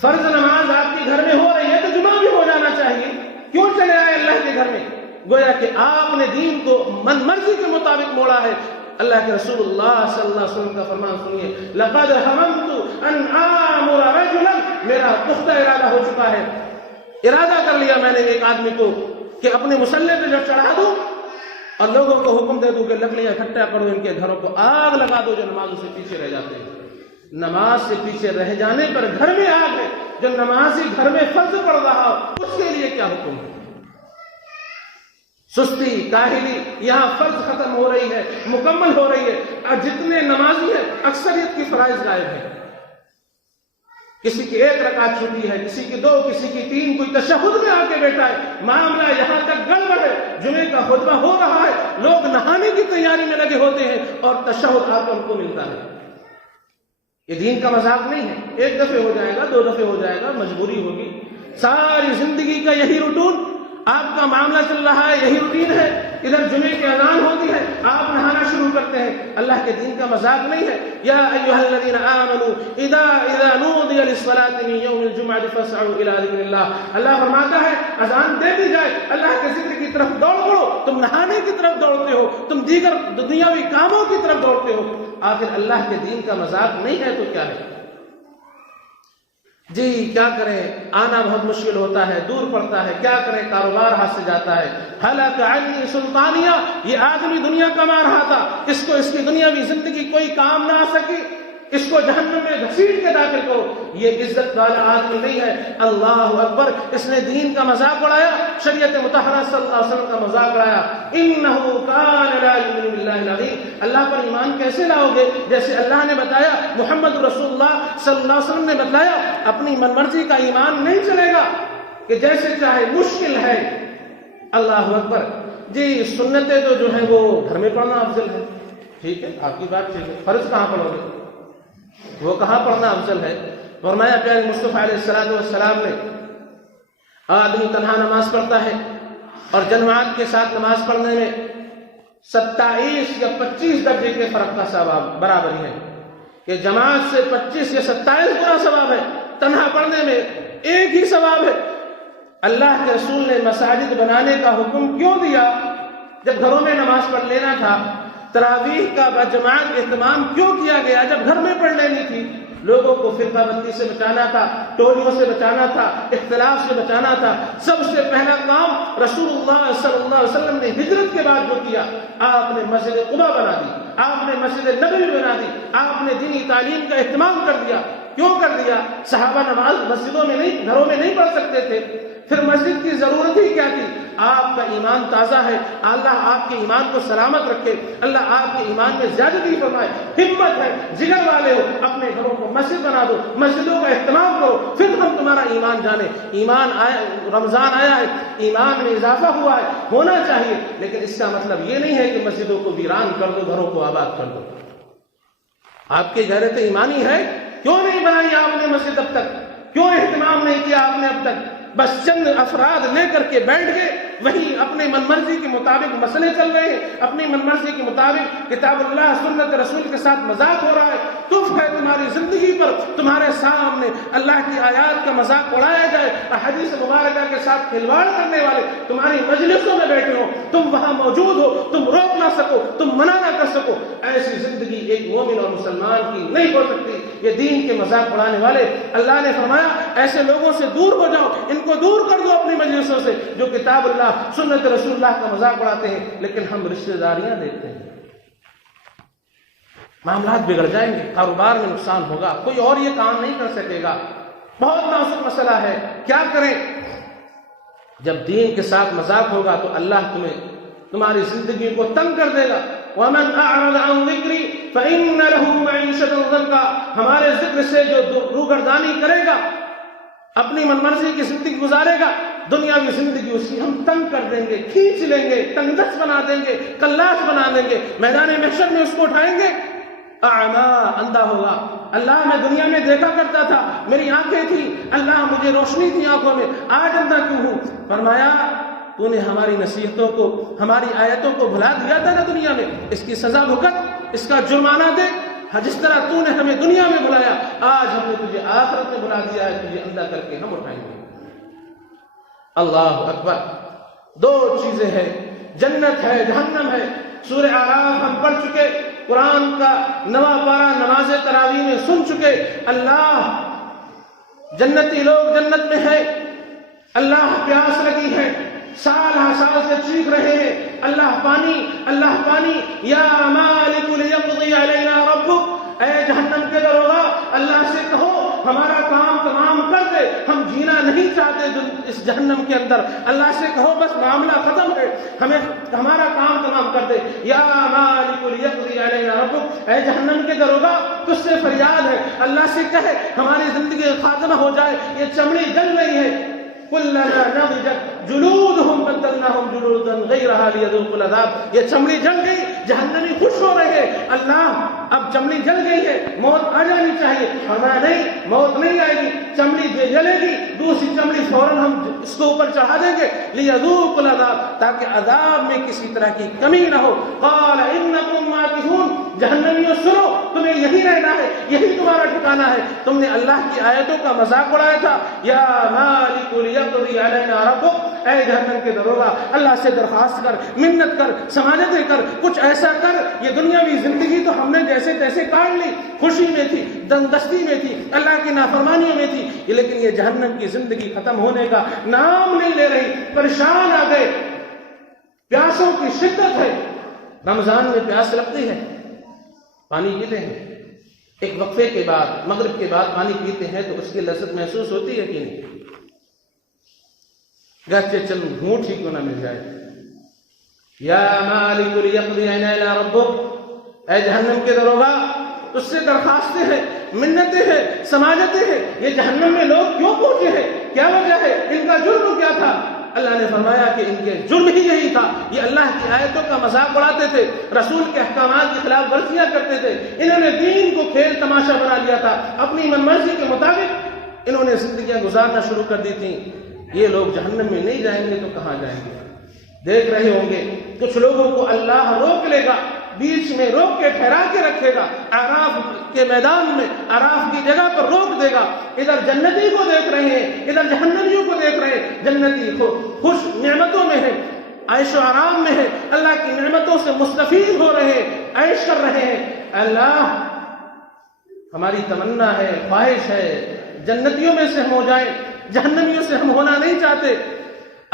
فرض نماز آپ کے گھر میں ہو رہی ہے تو جمعہ بھی ہو جانا چاہیے، کیوں چلے آئے اللہ کے گھر میں؟ گویا کہ آپ نے دین کو من مرضی کے مطابق موڑا ہے۔ اللہ کے رسول اللہ صلی اللہ علیہ وسلم کا فرمان سنیے، لقد حممت ان آمر رجلا، میرا پختہ ارادہ ہو چکا ہے، ارادہ کر لیا میں نے ایک آدمی کو کہ اپنے مصلی پہ جب چڑھا دوں اور لوگوں کو حکم دے دوں کہ لکڑیاں اکٹھا کرو، ان کے گھروں کو آگ لگا دو جو نمازوں سے پیچھے رہ جاتے ہیں۔ نماز سے پیچھے رہ جانے پر گھر میں آگ ہے، جو نمازی گھر میں فرض پڑھ رہا ہو اس کے لیے کیا حکم ہے؟ سستی کاہلی یہاں فرض ختم ہو رہی ہے، مکمل ہو رہی ہے، اور جتنے نمازی ہیں اکثریت کی فرائض غائب ہے، کسی کی 1 رکعت چھوٹی ہے، کسی کی 2، کسی کی 3، کوئی تشہد میں آ کے بیٹھا ہے، معاملہ یہاں تک گڑبڑ ہے، جمعے کا خطبہ ہو رہا ہے، لوگ نہانے کی تیاری میں لگے ہوتے ہیں اور تشہد آ کر ان کو ملتا ہے۔ یہ دین کا مذاق نہیں ہے، 1 دفعہ ہو جائے گا، 2 دفعہ ہو جائے گا، مجبوری ہوگی، ساری زندگی کا یہی روٹین، آپ کا معاملہ چل رہا ہے، یہی روٹین ہے، ادھر جمعے کی اذان ہوتی ہے، آپ نہانا شروع کرتے ہیں۔ اللہ کے دین کا مذاق نہیں ہے۔ یا ایھا الذین آمنوا اذا نودی للصلاۃ من یوم الجمعۃ فاسعوا الی ذکر اللہ۔ اللہ فرماتا ہے اذان دے دی جائے، اللہ کے ذکر کی طرف دوڑ پڑو، تم نہانے کی طرف دوڑتے ہو، تم دیگر دنیاوی کاموں کی طرف دوڑتے ہو، آخر اللہ کے دین کا مذاق نہیں ہے تو کیا ہے؟ جی کیا کریں، آنا بہت مشکل ہوتا ہے، دور پڑتا ہے، کیا کریں، کاروبار ہاتھ سے جاتا ہے، ہلاک عنی سلطانیہ، یہ آدمی دنیا کما رہا تھا، اس کو اس کی دنیاوی زندگی کوئی کام نہ آ سکی، اس کو جہنم میں گھسیٹ کے داخل کرو، یہ عزت والا آدمی نہیں ہے۔ اللہ اکبر، اس نے دین کا مذاق اڑایا، شریعت مطہرہ صلی اللہ علیہ وسلم کا مذاق اڑایا۔ انہ کان لا یؤمن باللہ العظیم، اللہ پر ایمان کیسے لاؤ گے؟ جیسے اللہ نے بتایا، محمد رسول اللہ صلی اللہ علیہ وسلم نے بتلایا، اپنی من مرضی کا ایمان نہیں چلے گا کہ جیسے چاہے، مشکل ہے۔ اللہ اکبر، جی سنتیں تو جو ہیں وہ گھر میں پڑھنا افضل ہے، ٹھیک ہے، آپ کی بات ٹھیک ہے، فرض کہاں پڑھو گے؟ وہ کہاں پڑھنا افضل ہے؟ فرمایا پیارے مصطفیٰ علیہ السلام نے، آدمی تنہا نماز پڑھتا ہے اور جماعت کے ساتھ نماز پڑھنے میں 27 یا 25 درجے کے فرق کا ثواب برابری ہے، کہ جماعت سے 25 یا 27 گنا ثواب ہے، تنہا پڑھنے میں 1 ہی ثواب ہے۔ اللہ کے رسول نے مساجد بنانے کا حکم کیوں دیا جب گھروں میں نماز پڑھ لینا تھا؟ تراویح کا بجماعت اہتمام کیوں کیا گیا جب گھر میں پڑھ لینی تھی؟ لوگوں کو فرقہ بندی سے بچانا تھا، ٹولیوں سے بچانا تھا، اختلاف سے بچانا تھا۔ سب سے پہلا کام رسول اللہ صلی اللہ علیہ وسلم نے ہجرت کے بعد جو کیا، آپ نے مسجد قباء بنا دی، آپ نے مسجد نبوی بنا دی، آپ نے دینی تعلیم کا اہتمام کر دیا۔ کیوں کر دیا؟ صحابہ نماز مسجدوں میں نہیں، گھروں میں نہیں پڑھ سکتے تھے، پھر مسجد کی ضرورت ہی کیا تھی؟ آپ کا ایمان تازہ ہے، اللہ آپ کے ایمان کو سلامت رکھے، اللہ آپ کے ایمان میں زیادتی فرمائے، ہمت ہے، جگر والے ہو، اپنے گھروں کو مسجد بنا دو، مسجدوں کا اہتمام کرو، پھر ہم تمہارا ایمان جانے۔ ایمان آیا، رمضان آیا ہے، ایمان میں اضافہ ہوا ہے، ہونا چاہیے، لیکن اس کا مطلب یہ نہیں ہے کہ مسجدوں کو ویران کر دو، گھروں کو آباد کر دو۔ آپ کی غیرت ایمانی ہے، کیوں نہیں بنائی آپ نے مسجد اب تک؟ کیوں اہتمام نہیں کیا آپ نے اب تک؟ بس چند افراد لے کر کے بیٹھ گئے، وہی اپنے من مرضی کے مطابق مسئلے چل رہے ہیں، اپنی من مرضی کے مطابق کتاب اللہ سنت رسول کے ساتھ مذاق ہو رہا ہے۔ تف ہے تمہاری زندگی پر، تمہارے سامنے اللہ کی آیات کا مذاق اڑایا جائے، حدیث مبارکہ کے ساتھ کھلواڑ کرنے والے تمہاری مجلسوں میں بیٹھے ہو، تم وہاں موجود ہو، تم روک نہ سکو، تم منع نہ کر سکو۔ ایسی زندگی ایک مومن اور مسلمان کی نہیں ہو سکتی۔ یہ دین کے مذاق اڑانے والے، اللہ نے فرمایا ایسے لوگوں سے دور ہو جاؤ، ان کو دور کر دو اپنی مجلسوں سے جو کتاب اللہ سنت رسول اللہ کا مذاق اڑاتے ہیں۔ لیکن ہم رشتہ داریاں دیکھتے ہیں، معاملات بگڑ جائیں گے، کاروبار میں نقصان ہوگا، کوئی اور یہ کام نہیں کر سکے گا، بہت نازک مسئلہ ہے، کیا کریں؟ جب دین کے ساتھ مذاق ہوگا تو اللہ تمہاری زندگی کو تنگ کر دے گا۔ وَمَنْ أَعْرَضَ عَنْ ذِكْرِي فَإِنَّ لَهُ مَعِيشَةً ضَنكًا، ہمارے ذکر سے جو روگردانی کرے گا، اپنی من مرضی کی زندگی گزارے گا، دنیاوی زندگی اس کی ہم تنگ کر دیں گے، کھینچ لیں گے، تنگ دست بنا دیں گے، کلاش بنا دیں گے، میدان محشر میں اس کو اٹھائیں گے، اعما، اندھا ہوگا۔ اللہ میں دنیا میں دیکھا کرتا تھا، میری آنکھیں تھیں، اللہ مجھے روشنی تھی آنکھوں میں، آج اندھا کیوں ہوں؟ فرمایا تو نے ہماری نصیحتوں کو، ہماری آیتوں کو بھلا دیا تھا نا دنیا میں، اس کی سزا بھگت، اس کا جرمانہ دے۔ جس طرح تو نے ہمیں دنیا میں بلایا، آج ہم نے تجھے آخرت میں بلا دیا ہے، تجھے اندھا کر کے ہم اٹھائیں گے۔ اللہ اکبر، 2 چیزیں ہیں، جنت ہے، جہنم ہے۔ سورہ اعراف ہم پڑھ چکے، قرآن کا 9واں پارہ نماز تراویح میں سن چکے۔ اللہ، جنتی لوگ جنت میں ہے، اللہ پیاس لگی ہے، سال ہا سال سے چیخ رہے ہیں، اللہ پانی، اللہ پانی، یا مالک لیقضی علینا ربک، اے جہنم کے دروازہ، اللہ سے کہو ہمارا کام تمام کر دے، گئے، ہم جینا نہیں چاہتے اس جہنم کے اندر۔ اللہ سے کہو بس معاملہ ختم ہے، ہمیں ہمارا کام تمام کر دے۔ یا مالک لیقضی علینا ربک، اے جہنم کے دروغا تجھ سے فریاد ہے، اللہ سے کہے ہماری زندگی خاتمہ ہو جائے، یہ چمڑی جل رہی ہے۔ کلما نضجت جلودهم بدلناهم جلودا غیرها لیذوقوا العذاب، یہ چمڑی جل گئی، جہنمی خوش ہو رہے ہیں، اللہ اب چمڑی جل گئی ہے، موت آ جانی چاہیے، فرمایا نہیں، موت نہیں آئے گی، چمڑی جلے گی، دوسری چمڑی فوراً ہم اس کو اوپر چڑھا دیں گے، لیذوقوا العذاب، تاکہ عذاب میں کسی طرح کی کمی نہ ہو۔ قال انکم ماکثون، جہنمیوں سنو، تمہیں یہی رہنا ہے، یہی تمہارا ٹھکانہ ہے، تم نے اللہ کی آیتوں کا مذاق اڑایا تھا۔ یا مالک لیقضی علینا ربک، اے جہنم کے دروغا اللہ سے درخواست کر، منت کر، سماجتیں کر، کچھ ایسا کر، یہ دنیاوی زندگی تو ہم نے جیسے تیسے کاٹ لی، خوشی میں تھی، دستی میں تھی، اللہ کی نافرمانیوں میں تھی، لیکن یہ جہنم کی زندگی ختم ہونے کا نام نہیں لے رہی، پریشان آ گئے، پیاسوں کی شدت ہے، رمضان میں پیاس لگتی ہے، پانی پیتے ہیں، ایک وقفے کے بعد مغرب کے بعد پانی پیتے ہیں تو اس کی لذت محسوس ہوتی ہے کہ نہیں؟ گرچہ چل گھونٹ ہی کیوں نہ مل جائے۔ یا مالک لیقضی علینا ربک، اے جہنم کے دروغا اس سے درخواستیں ہیں، منتیں ہیں، سماجتیں ہیں، یہ جہنم میں لوگ کیوں پہنچے ہیں، کیا وجہ ہے، ان کا جرم کیا تھا؟ اللہ نے فرمایا کہ ان کے جرم ہی یہی تھا، یہ اللہ کی آیتوں کا مذاق اڑاتے تھے، رسول کے احکامات کی خلاف ورزیاں کرتے تھے، انہوں نے دین کو کھیل تماشا بنا لیا تھا، اپنی من مرضی کے مطابق انہوں نے زندگیاں گزارنا شروع کر دی تھیں۔ یہ لوگ جہنم میں نہیں جائیں گے تو کہاں جائیں گے؟ دیکھ رہے ہوں گے کچھ لوگوں کو اللہ روک لے گا، بیچ میں روک کے ٹھہرا کے رکھے گا، اعراف کے میدان میں اعراف کی جگہ پر روک دے گا، ادھر جنتی کو دیکھ رہے ہیں، ادھر جہنمیوں کو دیکھ رہے ہیں، جنتی خوش نعمتوں میں ہے، عیش و آرام میں ہے، اللہ کی نعمتوں سے مستفید ہو رہے ہیں، عیش کر رہے ہیں۔ اللہ ہماری تمنا ہے، خواہش ہے جنتیوں میں سے ہم ہو جائیں، جہنمیوں سے ہم ہونا نہیں چاہتے۔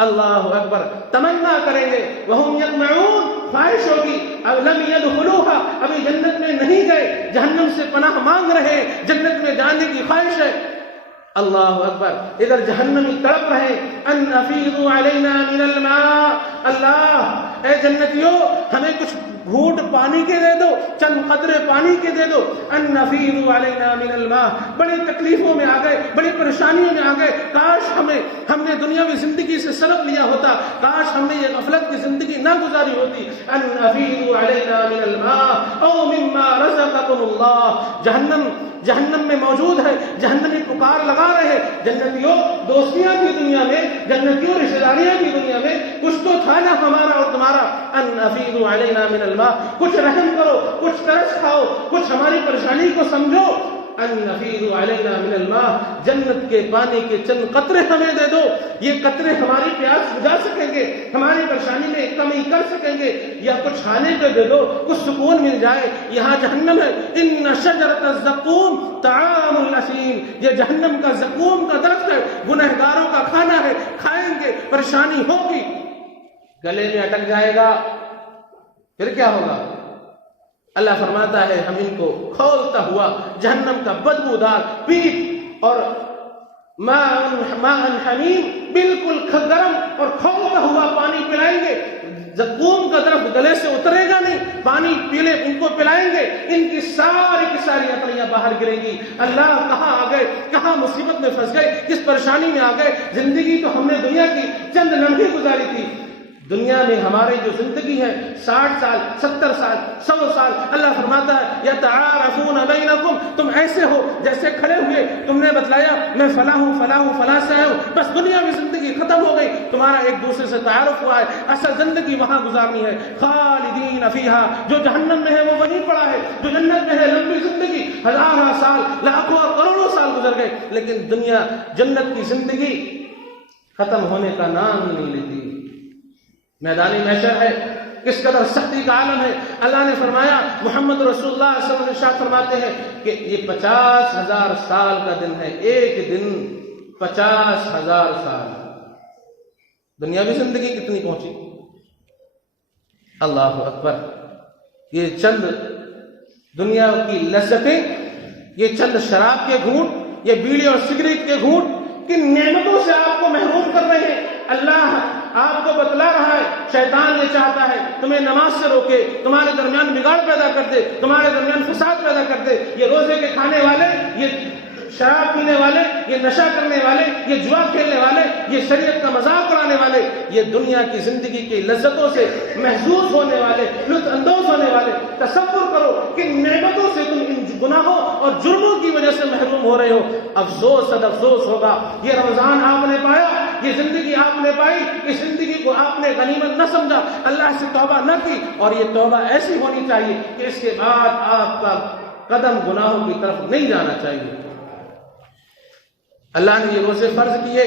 اللہ اکبر، تمنا کریں گے، وہم یطمعون، خواہش ہوگی، اب لم يدخلوها، ابھی جنت میں نہیں گئے، جہنم سے پناہ مانگ رہے، جنت میں جانے کی خواہش ہے۔ اللہ اکبر، ادھر جہنمی تڑپ رہے، ان افیضوا علینا من الماء، اللہ اے جنتیوں ہمیں کچھ گھونٹ پانی کے دے دو، چند قطرے پانی کے دے دو۔ ان افیضوا علینا من الماء، بڑی تکلیفوں میں آ گئے، بڑی پریشانیوں میں آ گئے، کاش ہم نے دنیاوی زندگی سے سبق لیا ہوتا، کاش ہم نے یہ غفلت کی زندگی نہ گزاری ہوتی۔ ان افیضوا علینا من الماء او مما رزقکم اللہ، جہنم میں موجود ہے، جہنمی پکار لگا رہے ہیں، جنتیوں دوستیاں کی دنیا میں، جنتیوں رشتہ داریاں کی دنیا میں کچھ تو تھا نا ہمارا اور تمہارا۔ ان افیضوا علینا من الماء، کچھ رحم کرو، کچھ ترس کھاؤ، کچھ ہماری پریشانی کو سمجھو۔ ان افیضوا علینا من الماء، جنت کے پانی کے چند قطرے ہمیں دے دو، یہ قطرے ہماری پیاس بجھا سکیں گے، ہماری پریشانی میں کمی کر سکیں گے، یا کچھ کھانے کو دے دو، کچھ سکون مل جائے، یہاں جہنم ہے۔ ان شجرۃ الزقوم طعام الاثیم، یہ جہنم کا زقوم کا درخت ہے، گنہگاروں کا کھانا ہے، کھائیں گے پریشانی ہوگی، گلے میں اٹک جائے گا، پھر کیا ہوگا؟ اللہ فرماتا ہے ہم ان کو کھولتا ہوا جہنم کا بدبودار پیپ اور ماء حمیم، بالکل گرم اور کھولتا ہوا پانی پلائیں گے۔ زقوم کا درخت گلے سے اترے گا نہیں، پانی پیلے ان کو پلائیں گے، ان کی ساری کی ساری عقلیاں باہر گریں گی۔ اللہ کہاں آ گئے، کہاں مصیبت میں پھنس گئے، کس پریشانی میں آ گئے؟ زندگی تو ہم نے دنیا کی چند لمحے گزاری تھی، دنیا میں ہماری جو زندگی ہے 60 سال 70 سال 100 سال، اللہ فرماتا ہے یتعارفون بینکم، تم ایسے ہو جیسے کھڑے ہوئے، تم نے بتلایا میں فلاں ہوں فلاں ہوں فلاں سے ہوں، بس دنیا میں زندگی ختم ہو گئی، تمہارا ایک دوسرے سے تعارف ہوا ہے، اصل زندگی وہاں گزارنی ہے۔ خالدین فیہا، جو جہنم میں ہے وہ وہیں پڑا ہے، جو جنت میں ہے لمبی زندگی، ہزاروں سال لاکھوں اور کروڑوں سال گزر گئے، لیکن دنیا جنت کی زندگی ختم ہونے کا نام ہی نہیں لیتی۔ میدانی محشر ہے، کس قدر سختی کا عالم ہے۔ اللہ نے فرمایا، محمد رسول اللہ صلی اللہ علیہ وسلم فرماتے ہیں کہ یہ 50,000 سال کا دن ہے، ایک دن 50,000 سال۔ دنیاوی زندگی کتنی پہنچی؟ اللہ اکبر، یہ چند دنیا کی لذتیں، یہ چند شراب کے گھونٹ، یہ بیڑی اور سگریٹ کے گھونٹ، کن نعمتوں سے آپ کو محروم کر رہے ہیں۔ اللہ آپ کو بتلا رہا ہے شیطان یہ چاہتا ہے تمہیں نماز سے روکے، تمہارے درمیان بگاڑ پیدا کر دے، تمہارے درمیان فساد پیدا کر دے۔ یہ روزے کے کھانے والے، یہ شراب پینے والے، یہ نشہ کرنے والے، یہ جوا کھیلنے والے، یہ شریعت کا مذاق اڑانے والے، یہ دنیا کی زندگی کی لذتوں سے محظوظ ہونے والے، لطف اندوز ہونے والے، تصور کرو کہ نعمتوں سے تم ان گناہوں اور جرموں کی وجہ سے محروم ہو رہے ہو۔ افسوس صد افسوس ہوگا۔ یہ رمضان آپ نے پایا، یہ زندگی آپ نے پائی، اس زندگی کو آپ نے غنیمت نہ سمجھا، اللہ سے توبہ نہ کی، اور یہ توبہ ایسی ہونی چاہیے کہ اس کے بعد آپ کا قدم گناہوں کی طرف نہیں جانا چاہیے۔ اللہ نے یہ روزے فرض کیے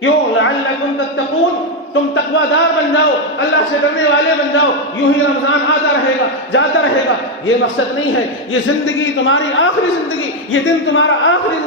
کیوں؟ لعلکم تتقون، تم تقوی دار بن جاؤ، اللہ سے ڈرنے والے بن جاؤ۔ یوں ہی رمضان آتا رہے گا، جاتا رہے گا، یہ مقصد نہیں ہے۔ یہ زندگی تمہاری آخری زندگی، یہ دن تمہارا آخری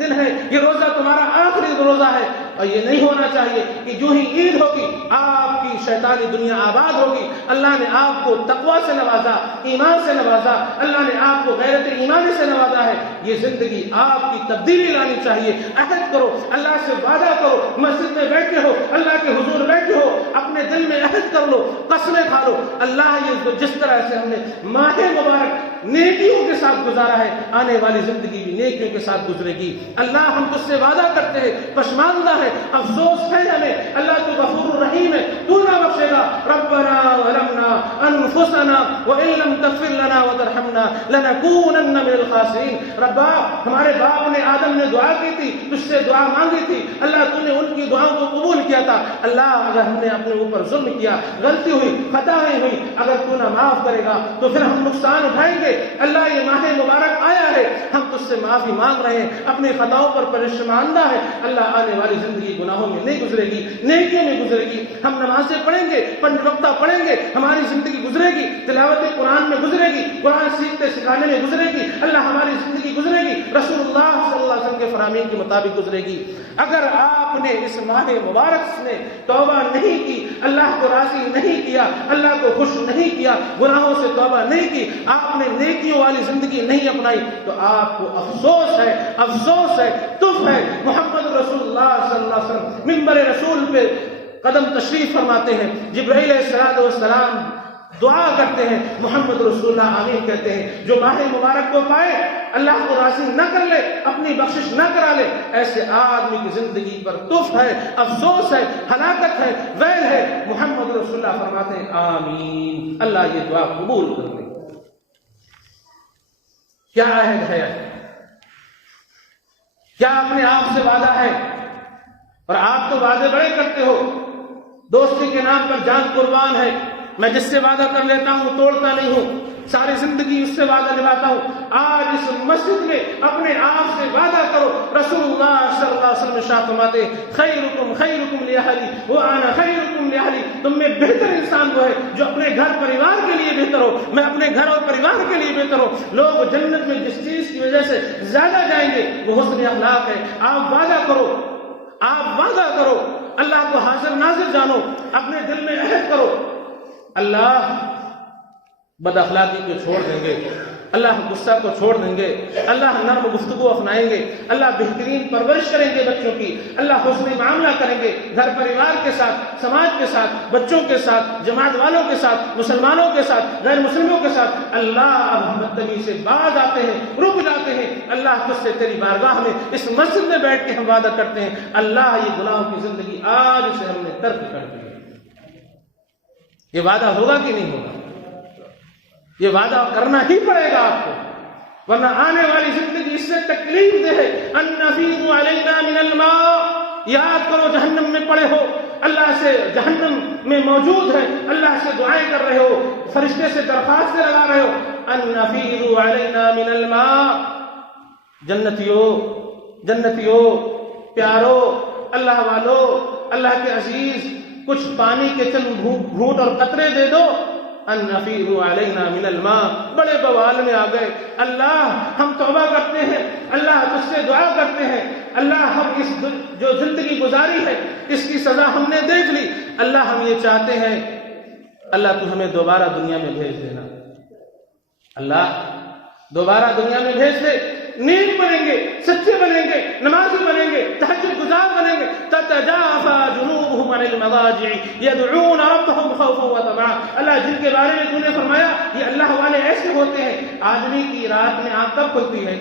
دن ہے، یہ روزہ تمہارا آخری روزہ ہے، اور یہ نہیں ہونا چاہیے کہ جو ہی عید ہوگی آپ کی شیطانی دنیا آباد ہوگی۔ اللہ نے آپ کو تقوی سے نوازا، ایمان سے نوازا، اللہ نے آپ کو غیرت ایمانی سے نوازا ہے۔ یہ زندگی آپ کی تبدیلی لانی چاہیے۔ عہد کرو، اللہ سے وعدہ کرو، مسجد میں بیٹھے ہو، اللہ کے حضور بیٹھے ہو، اپنے دل میں عہد کر لو، قسمیں کھا لو، اللہ یہ جس طرح سے ہم نے ماہ مبارک نیکیوں کے ساتھ گزارا ہے، آنے والی زندگی بھی نیکیوں کے ساتھ گزرے گی۔ اللہ ہم تجھ سے وعدہ کرتے ہیں، پشماندہ ہے، افسوس ہے ہمیں، اللہ تو غفور رحیم ہے، تو نہ بخشے گا۔ ربنا ظلمنا انفسنا وان لم تغفر لنا وترحمنا لنكونن من الخاسرین۔ ربا، ہمارے باپ نے آدم نے دعا کی تھی، تجھ سے دعا مانگی تھی، اللہ تو نے ان کی دعاؤں کو قبول کیا تھا۔ اللہ اگر ہم نے اپنے اوپر ظلم کیا، غلطی ہوئی، خطائیں ہوئی، اگر تو نہ معاف کرے گا تو پھر ہم نقصان اٹھائیں گے۔ اللہ یہ ماہ مبارک آیا ہے، ہم تجھ سے معافی مانگ رہے ہیں، اپنے خطاؤں پر پشماندہ ہے۔ اللہ آنے والی زندگی گناہوں میں نہیں گزرے گی، نیکیوں میں گزرے گی۔ ہم نمازیں پڑھیں گے، پنج وقتہ پڑھیں گے، ہماری زندگی گزرے گی، تلاوت قرآن میں گزرے گی، قرآن سیکھتے سکھانے میں گزرے گی، اللہ ہماری زندگی گزرے گی، رسول اللہ صلی اللہ علیہ وسلم کے فرامین کے مطابق گزرے گی۔ اگر آپ نے اس ماہ مبارک میں توبہ نہیں کی، اللہ کو راضی نہیں کیا، اللہ کو خوش نہیں کیا، گناہوں سے توبہ نہیں کی، آپ نے نیکیوں والی زندگی نہیں اپنائی، تو آپ کو افسوس ہے، افسوس ہے، تف ہے۔ محمد رسول اللہ صلی اللہ علیہ وسلم منبر رسول پہ قدم تشریف فرماتے ہیں، جبرائیل علیہ السلام دعا کرتے ہیں، محمد رسول اللہ آمین کہتے ہیں۔ جو ماہ مبارک کو پائے، اللہ کو راضی نہ کر لے، اپنی بخشش نہ کرا لے، ایسے آدمی کی زندگی پر تف ہے، افسوس ہے، ہلاکت ہے، ویل ہے۔ محمد رسول اللہ فرماتے ہیں آمین، اللہ یہ دعا قبول کر لے۔ کیا عہد ہے؟ کیا اپنے آپ سے وعدہ ہے؟ اور آپ تو وعدے بڑے کرتے ہو، دوستی کے نام پر جان قربان ہے، میں جس سے وعدہ کر لیتا ہوں توڑتا نہیں ہوں، ساری زندگی اس سے وعدہ نبھاتا ہوں۔ آج اس مسجد میں اپنے آپ سے وعدہ کرو۔ رسول اللہ صلی اللہ علیہ وسلم ارشاد فرماتے ہیں خیرکم خیرکم لأہلی وانا خیرکم لأہلی، تم میں بہتر انسان وہ ہے جو اپنے گھر پریوار کے لیے بہتر ہو، میں اپنے گھر اور پریوار کے لیے بہتر ہو۔ لوگ جنت میں جس چیز کی وجہ سے زیادہ جائیں گے وہ حسن اخلاق ہے۔ آپ وعدہ کرو، آپ وعدہ کرو، اللہ کو حاضر ناظر جانو، اپنے دل میں عہد کرو، اللہ بد اخلاقی کو چھوڑ دیں گے، اللہ غصہ کو چھوڑ دیں گے، اللہ نرم گفتگو اپنائیں گے، اللہ بہترین پرورش کریں گے بچوں کی، اللہ حسن معاملہ کریں گے گھر پریوار کے ساتھ، سماج کے ساتھ، بچوں کے ساتھ، جماعت والوں کے ساتھ، مسلمانوں کے ساتھ، غیر مسلموں کے ساتھ۔ اللہ اب ہم بدتمیزی سے باز آتے ہیں، رک جاتے ہیں، اللہ تجھ سے تیری بارگاہ میں اس مسجد میں بیٹھ کے ہم وعدہ کرتے ہیں، اللہ یہ گناہوں کی زندگی آج سے ہم نے ترک کر دی۔ یہ وعدہ ہوگا کہ نہیں ہوگا؟ یہ وعدہ کرنا ہی پڑے گا آپ کو، ورنہ آنے والی زندگی اس سے تکلیف دہ ہے۔ ان نفیض علینا من الماء، یاد کرو جہنم میں پڑے ہو، اللہ سے جہنم میں موجود ہے، اللہ سے دعائیں کر رہے ہو، فرشتے سے درخواستیں لگا رہے ہو، ان نفیض علینا من الماء۔ جنتیوں، جنتیوں، پیارو، اللہ والو، اللہ کے عزیز، کچھ پانی کے چند گھونٹ اور قطرے دے دو۔ ان نفیض علینا من الماء، بڑے بوال میں آ گئے۔ اللہ ہم توبہ کرتے ہیں، اللہ تجھ سے دعا کرتے ہیں، اللہ ہم اس جو زندگی گزاری ہے اس کی سزا ہم نے دیکھ لی، اللہ ہم یہ چاہتے ہیں، اللہ تو ہمیں دوبارہ دنیا میں بھیج دینا، اللہ دوبارہ دنیا میں بھیج دے، نیک بنیں گے، سچے بنیں گے، نمازی بنیں گے، تہجد گزار بنیں گے. تتجافى جنوبهم عن المضاجع يدعون ربهم خوفا وطمعا. اللہ جن کے بارے میں تو نے فرمایا یہ اللہ والے ایسے ہوتے ہیں. آدمی کی رات میں آنکھ کب کھلتی ہے؟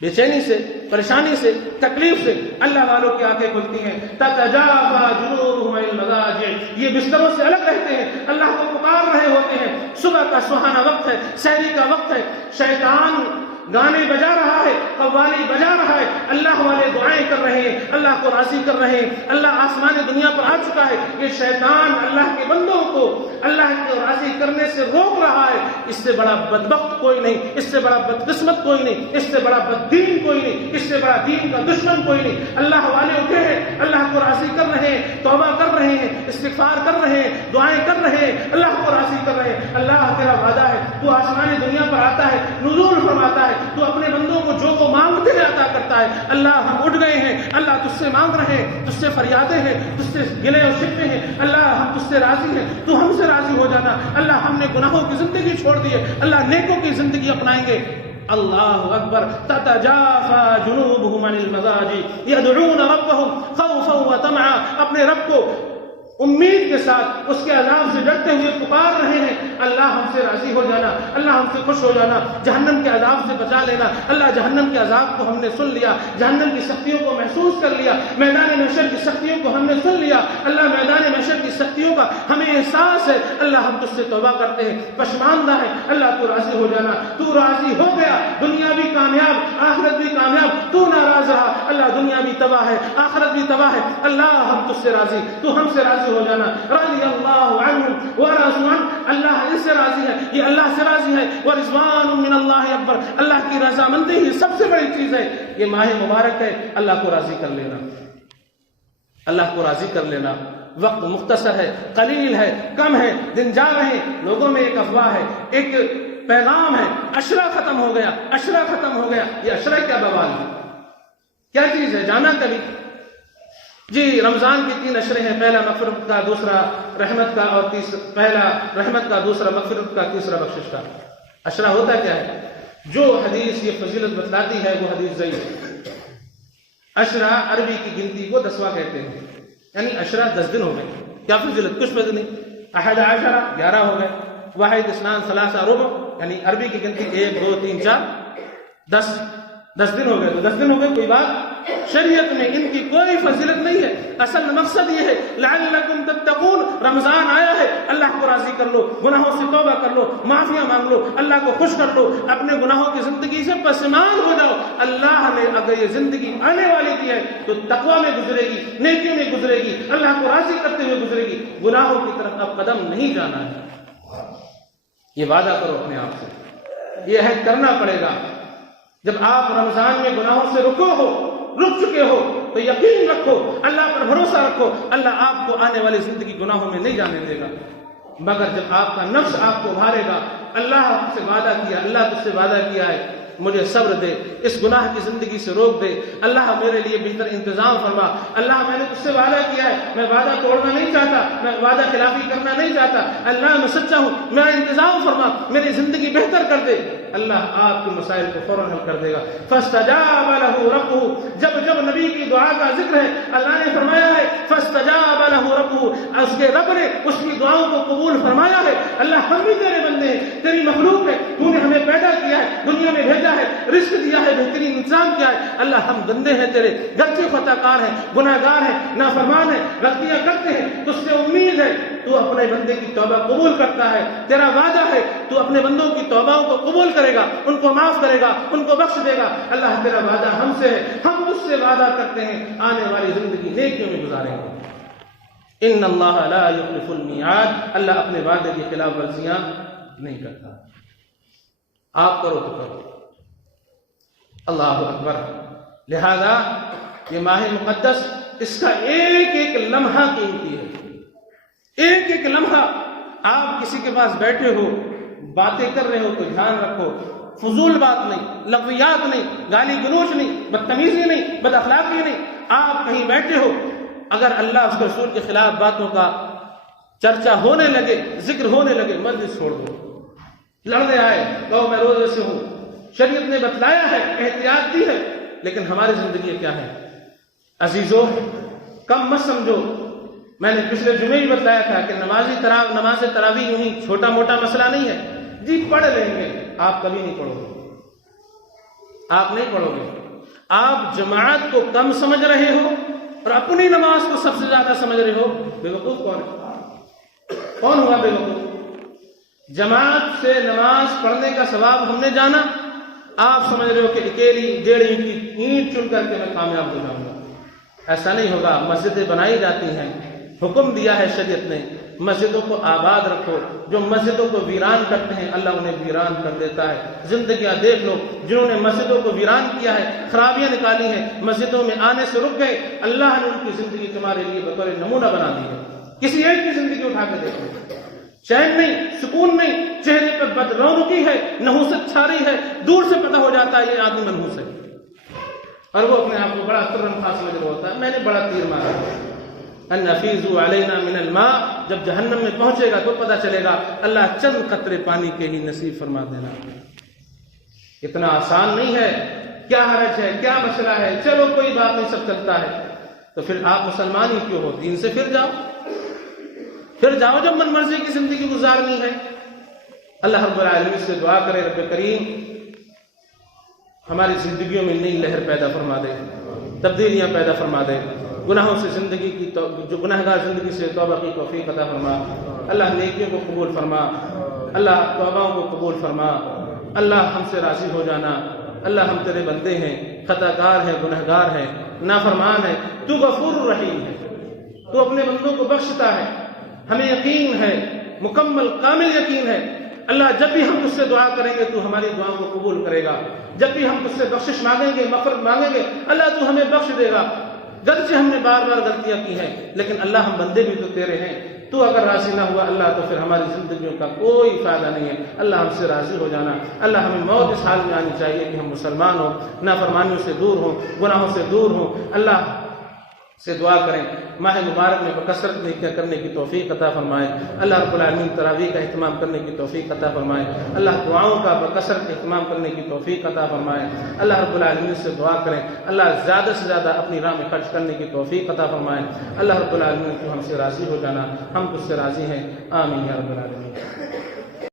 بے چینی سے، پریشانی سے، تکلیف سے اللہ والوں کی آنکھیں کھلتی ہیں. تتجافى جنوبهم عن المضاجع، یہ بستروں سے الگ رہتے ہیں، اللہ کو پکار رہے ہوتے ہیں. صبح کا سہانا وقت ہے، سحری کا وقت ہے، شیطان گانے بجا رہا ہے، قوالی بجا رہا ہے، اللہ والے دعائیں کر رہے ہیں، اللہ کو راضی کر رہے ہیں. اللہ آسمان دنیا پر آ چکا ہے. یہ شیطان اللہ کے بندوں کو اللہ کو راضی کرنے سے روک رہا ہے. اس سے بڑا بدبخت کوئی نہیں، اس سے بڑا بدقسمت کوئی نہیں، اس سے بڑا بددین کوئی نہیں، اس سے بڑا دین کا دشمن کوئی نہیں. اللہ والے اٹھے ہیں، اللہ کو راضی کر رہے ہیں، توبہ کر رہے ہیں، استغفار کر رہے ہیں، دعائیں کر رہے ہیں، اللہ کو راضی کر رہے ہیں. اللہ تیرا وعدہ ہے، تو آسمان دنیا پر آتا ہے، نزول فرماتا ہے، تو اپنے بندوں کو جو وہ مانگتے ہیں عطا کرتا ہے. اللہ ہم اٹھ گئے ہیں، اللہ تجھ سے مانگ رہے ہیں، تجھ سے فریادیں ہیں، تجھ سے گلے اور شکوے ہیں. اللہ ہم تجھ سے راضی ہیں، تو ہم سے راضی ہو جانا. اللہ ہم نے گناہوں کی زندگی چھوڑ دی ہے، اللہ نیکوں کی زندگی اپنائیں گے. اللہ اکبر. تتجافى جنوبهم عن المضاجع يدعون ربهم خوفا وطمعا. اپنے رب کو امید کے ساتھ اس کے عذاب سے ڈرتے ہوئے پکار رہے ہیں. اللہ ہم سے راضی ہو جانا، اللہ ہم سے خوش ہو جانا، جہنم کے عذاب سے بچا لینا. اللہ جہنم کے عذاب کو ہم نے سن لیا، جہنم کی سختیوں کو محسوس کر لیا، میدان محشر کی سختیوں کو ہم نے سن لیا. اللہ میدان محشر کی سختیوں کا ہمیں احساس ہے. اللہ ہم تجھ سے توبہ کرتے ہیں، پشماندہ ہیں. اللہ تو راضی ہو جانا. تو راضی ہو گیا، دنیا بھی کامیاب، آخرت بھی کامیاب. تو ناراض رہا، اللہ دنیا بھی تباہ ہے، آخرت بھی تباہ ہے. اللہ ہم تجھ سے راضی، تو ہم سے راضی ہو جانا. رضی اللہ عنہ ورضوا عنہ. اللہ اس سے راضی ہے، یہ اللہ سے راضی ہے. ورضوان من اللہ اکبر. اللہ کی رضامندی ہی سب سے بڑی چیز ہے. یہ ماہ مبارک ہے، اللہ کو راضی کر لینا، اللہ کو راضی کر لینا. وقت مختصر ہے، قلیل ہے، کم ہے، دن جا رہے ہیں. لوگوں میں ایک افواہ ہے، ایک پیغام ہے، عشرہ ختم ہو گیا، عشرہ ختم ہو گیا. یہ عشرہ کیا بوال ہے، کیا چیز ہے، جانا کبھی؟ جی رمضان کی 3 عشرے ہیں، پہلا مغفرت کا، دوسرا رحمت کا، اور پہلا رحمت کا، دوسرا مغفرت کا، تیسرا بخشش کا. عشرہ ہوتا کیا ہے؟ جو حدیث یہ فضیلت بتلاتی ہے وہ حدیث ضعیف ہے. عشرہ عربی کی گنتی کو 10واں کہتے ہیں، یعنی عشرہ 10 دن ہو گئے. کیا فضیلت؟ کچھ فضیلت نہیں. احد عشرہ 11 ہو گئے. واحد اثنان ثلاثہ ربع، یعنی عربی کی گنتی 1 2 3 4 10 دن ہو گئے. تو 10 دن ہو گئے، کوئی بات. شریعت میں ان کی کوئی فضیلت نہیں ہے. اصل مقصد یہ ہے لعلکم تتقون. رمضان آیا ہے، اللہ کو راضی کر لو، گناہوں سے توبہ کر لو، معافیاں مانگ لو، اللہ کو خوش کر لو، اپنے گناہوں کی زندگی سے پشیمان ہو جاؤ. اللہ نے اگر یہ زندگی آنے والی کی ہے تو تقوی میں گزرے گی، نیکیوں میں گزرے گی، اللہ کو راضی کرتے ہوئے گزرے گی. گناہوں کی طرف اب قدم نہیں جانا ہے. یہ وعدہ کرو اپنے آپ سے، یہ عہد کرنا پڑے گا. جب آپ رمضان میں گناہوں سے رک چکے ہو تو یقین رکھو، اللہ پر بھروسہ رکھو، اللہ آپ کو آنے والی زندگی گناہوں میں نہیں جانے دے گا. مگر جب آپ کا نفس آپ کو ابھارے گا، اللہ سے وعدہ کیا، اللہ تجھ سے وعدہ کیا ہے، مجھے صبر دے، اس گناہ کی زندگی سے روک دے، اللہ میرے لیے بہتر انتظام فرما. اللہ میں نے تجھ سے وعدہ کیا ہے، میں وعدہ توڑنا نہیں چاہتا، میں وعدہ خلافی کرنا نہیں چاہتا. اللہ میں سچا ہوں، میرا انتظام فرما، میری زندگی بہتر کر دے. اللہ آپ کے مسائل کو فوراً حل کر دے گا. فاستجاب له ربه. جب نبی کی دعا کا ذکر ہے، اللہ نے فرمایا ہے فاستجاب له ربه، اس کے رب نے اس کی دعاؤں کو قبول فرمایا ہے. اللہ ہم بھی تیرے بندے ہیں، تیری مخلوق ہے، تو نے ہمیں پیدا کیا ہے، دنیا میں بھیجا ہے، رزق دیا ہے، بہترین انتظام کیا ہے. اللہ ہم بندے ہیں تیرے، گرچہ خطا کار ہیں، گناہ گار ہیں، نافرمان ہیں، غلطیاں کرتے ہیں. تجھ سے امید ہے، تو اپنے بندے کی توبہ قبول کرتا ہے. تیرا وعدہ ہے تو اپنے بندوں کی توباؤں کو قبول کرے گا، ان کو معاف کرے گا، ان کو بخش دے گا. اللہ تیرا وعدہ ہم سے ہے، ہم اس سے وعدہ کرتے ہیں آنے والی زندگی نیکیوں میں گزاریں گے. ان اللہ لا یخلف المیعاد. اللہ اپنے وعدے کی خلاف ورزیاں نہیں کرتا. آپ کرو تو کرو. اللہ اکبر. لہذا یہ ماہ مقدس، اس کا ایک ایک لمحہ قیمتی ہے. ایک ایک لمحہ. آپ کسی کے پاس بیٹھے ہو، باتیں کر رہے ہو تو دھیان رکھو، فضول بات نہیں، لغویات نہیں، گالی گلوچ نہیں، بدتمیزی نہیں، بد اخلاقی نہیں. آپ کہیں بیٹھے ہو، اگر اللہ اس کے رسول کے خلاف باتوں کا چرچا ہونے لگے، ذکر ہونے لگے، مجلس چھوڑ دو. لڑنے آئے کہو میں روزے سے ہوں. شریعت نے بتلایا ہے، احتیاط دی ہے، لیکن ہماری زندگی کیا ہے؟ عزیزو کم مت سمجھو، میں نے پچھلے جمعے بھی بتلایا تھا کہ نماز تراویح یوں ہی چھوٹا موٹا مسئلہ نہیں ہے، جی پڑھ لیں گے، آپ کبھی نہیں پڑھو گے، آپ نہیں پڑھو گے۔ آپ جماعت کو کم سمجھ رہے ہو اور اپنی نماز کو سب سے زیادہ سمجھ رہے ہو، بے وقوف کون ہوا بے وقوف؟ جماعت سے نماز پڑھنے کا ثواب ہم نے جانا، آپ سمجھ رہے ہو کہ اکیلی 1.5 اینٹ کی اینٹ چن کر کے میں کامیاب ہو جاؤں گا، ایسا نہیں ہوگا۔ مسجدیں بنائی جاتی ہیں، حکم دیا ہے شریعت نے، مسجدوں کو آباد رکھو۔ جو مسجدوں کو ویران کرتے ہیں اللہ انہیں ویران کر دیتا ہے۔ زندگیاں دیکھ لو، جنہوں نے مسجدوں کو ویران کیا ہے، خرابیاں نکالی ہیں، مسجدوں میں آنے سے رک گئے، اللہ نے ان کی زندگی تمہارے لیے بطور نمونہ بنا دی ہے۔ کسی ایک کی زندگی اٹھا کے دیکھو، چین نہیں، سکون نہیں، چہرے پہ بد رونقی ہے، نحوست چھا رہی ہے، دور سے پتہ ہو جاتا ہے یہ آدمی منحوس ہے، اور وہ اپنے آپ کو بڑا ترن خاص سمجھ رہا ہوتا ہے، میں نے بڑا تیر مارا ہے۔ ان افیضوا علینا من الماء، جب جہنم میں پہنچے گا تو پتہ چلے گا، اللہ چند قطرے پانی کے ہی نصیب فرما دینا۔ اتنا آسان نہیں ہے، کیا حرج ہے، کیا مسئلہ ہے، چلو کوئی بات نہیں، سب چلتا ہے۔ تو پھر آپ مسلمان ہی کیوں ہو؟ دین سے پھر جاؤ جب من مرضی کی زندگی گزارنی ہے۔ اللہ رب العالمین سے دعا کرے، رب کریم ہماری زندگیوں میں نئی لہر پیدا فرما دے، تبدیلیاں پیدا فرما دے، گناہوں سے زندگی کی جو گناہگار زندگی سے توبہ کی توفیق عطا فرما، اللہ نیکیوں کو قبول فرما، اللہ توباؤں کو قبول فرما، اللہ ہم سے راضی ہو جانا۔ اللہ ہم تیرے بندے ہیں، خطا کار ہیں، گنہگار ہیں، نافرمان ہیں، تو غفور رحیم ہے، تو اپنے بندوں کو بخشتا ہے۔ ہمیں یقین ہے، مکمل کامل یقین ہے، اللہ جب بھی ہم تجھ سے دعا کریں گے تو ہماری دعاؤں کو قبول کرے گا۔ جب بھی ہم تجھ سے بخشش مانگیں گے، مغفرت مانگیں گے، اللہ تو ہمیں بخش دے گا۔ گرچہ ہم نے بار بار غلطیاں کی ہیں، لیکن اللہ ہم بندے بھی تو تیرے ہیں، تو اگر راضی نہ ہوا اللہ تو پھر ہماری زندگیوں کا کوئی فائدہ نہیں ہے۔ اللہ ہم سے راضی ہو جانا۔ اللہ ہمیں موت اس حال میں آنی چاہیے کہ ہم مسلمان ہوں، نافرمانیوں سے دور ہوں، گناہوں سے دور ہوں۔ اللہ سے دعا کریں ماہ مبارک میں بکثرت نیکیاں کرنے کی توفیق عطا فرمائے۔ اللہ رب العالمین تراویح کا اہتمام کرنے کی توفیق عطا فرمائے۔ اللہ دعاؤں کا بکثرت اہتمام کرنے کی توفیق عطا فرمائے۔ اللہ رب العالمین سے دعا کریں اللہ زیادہ سے زیادہ اپنی راہ میں خرچ کرنے کی توفیق عطا فرمائے۔ اللہ رب العالمین کو ہم سے راضی ہو جانا، ہم تجھ سے راضی ہیں، آمین یا رب العالمین۔